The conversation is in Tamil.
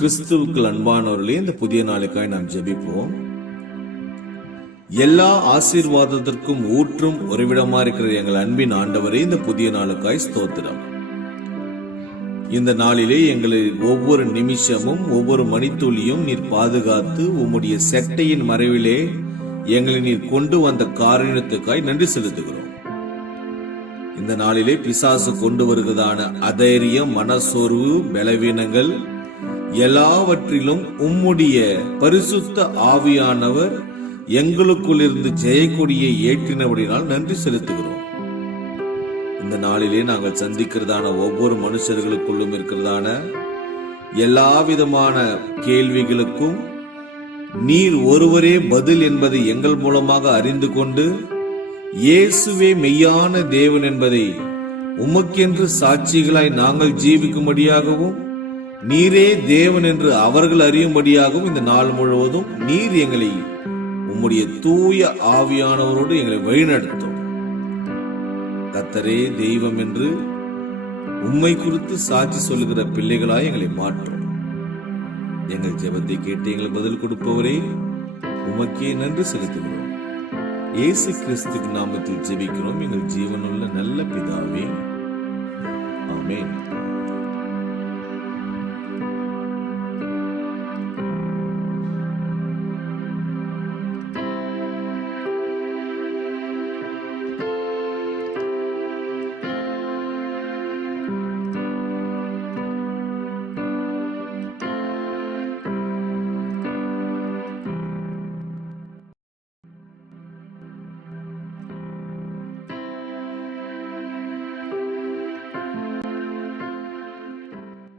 கிறிஸ்துவுக்குள் அன்பானவர்களே, இந்த புதிய நாளுக்காய் நாம் ஜெபிப்போம். எல்லா ஆசீர்வாதத்திற்கும் ஊற்றும் உறைவிடமா இருக்கிற எங்கள் அன்பின் ஆண்டவரே, இந்த புதிய நாளுக்காய் ஸ்தோத்திரம். இந்த நாளிலே எங்களை ஒவ்வொரு நிமிஷமும் ஒவ்வொரு மணித்துளியும் நீர் பாதுகாத்து உம்முடைய செட்டையின் மறைவிலே எங்களை நீர் கொண்டு வந்த காரணத்துக்காய் நன்றி செலுத்துகிறோம். இந்த நாளிலே பிசாசு கொண்டு வருகிறதான அதைரியம், மனசோர்வு, பலவீனங்கள் எல்லாவற்றிலும் உம்முடைய பரிசுத்த ஆவியானவர் எங்களுக்குள் இருந்து ஜெயக்கொடியை ஏற்றினபடினால் நன்றி செலுத்துகிறோம். இந்த நாளிலே நாங்கள் சந்திக்கிறதான ஒவ்வொரு மனுஷர்களுக்குள்ளும் இருக்கிறதான எல்லா விதமான கேள்விகளுக்கும் நீர் ஒருவரே பதில் என்பதை எங்கள் மூலமாக அறிந்து கொண்டு இயேசுவே மெய்யான தேவன் என்பதை உமக்கென்று சாட்சிகளாய் நாங்கள் ஜீவிக்கும்படியாகவும் நீரே தேவன் என்று அவர்கள் அறியும்படியாகவும் இந்த நாள் முழுவதும் நீர் எங்களை உம்முடைய தூய ஆவியானவரோடு எங்களை வழிநடத்தும். கர்த்தரே தெய்வம் என்று உம்மை குறித்து சாட்சி சொல்லுகிற பிள்ளைகளாய் எங்களை மாற்றும். எங்கள் ஜெபத்தை கேட்டு எங்களை பதில் கொடுப்பவரே, உமக்கே நன்றி செலுத்துகிறோம். இயேசு கிறிஸ்துவின் நாமத்தில் ஜெபிக்கிறோம் எங்கள் ஜீவனுள்ள நல்ல பிதாவே, ஆமென்.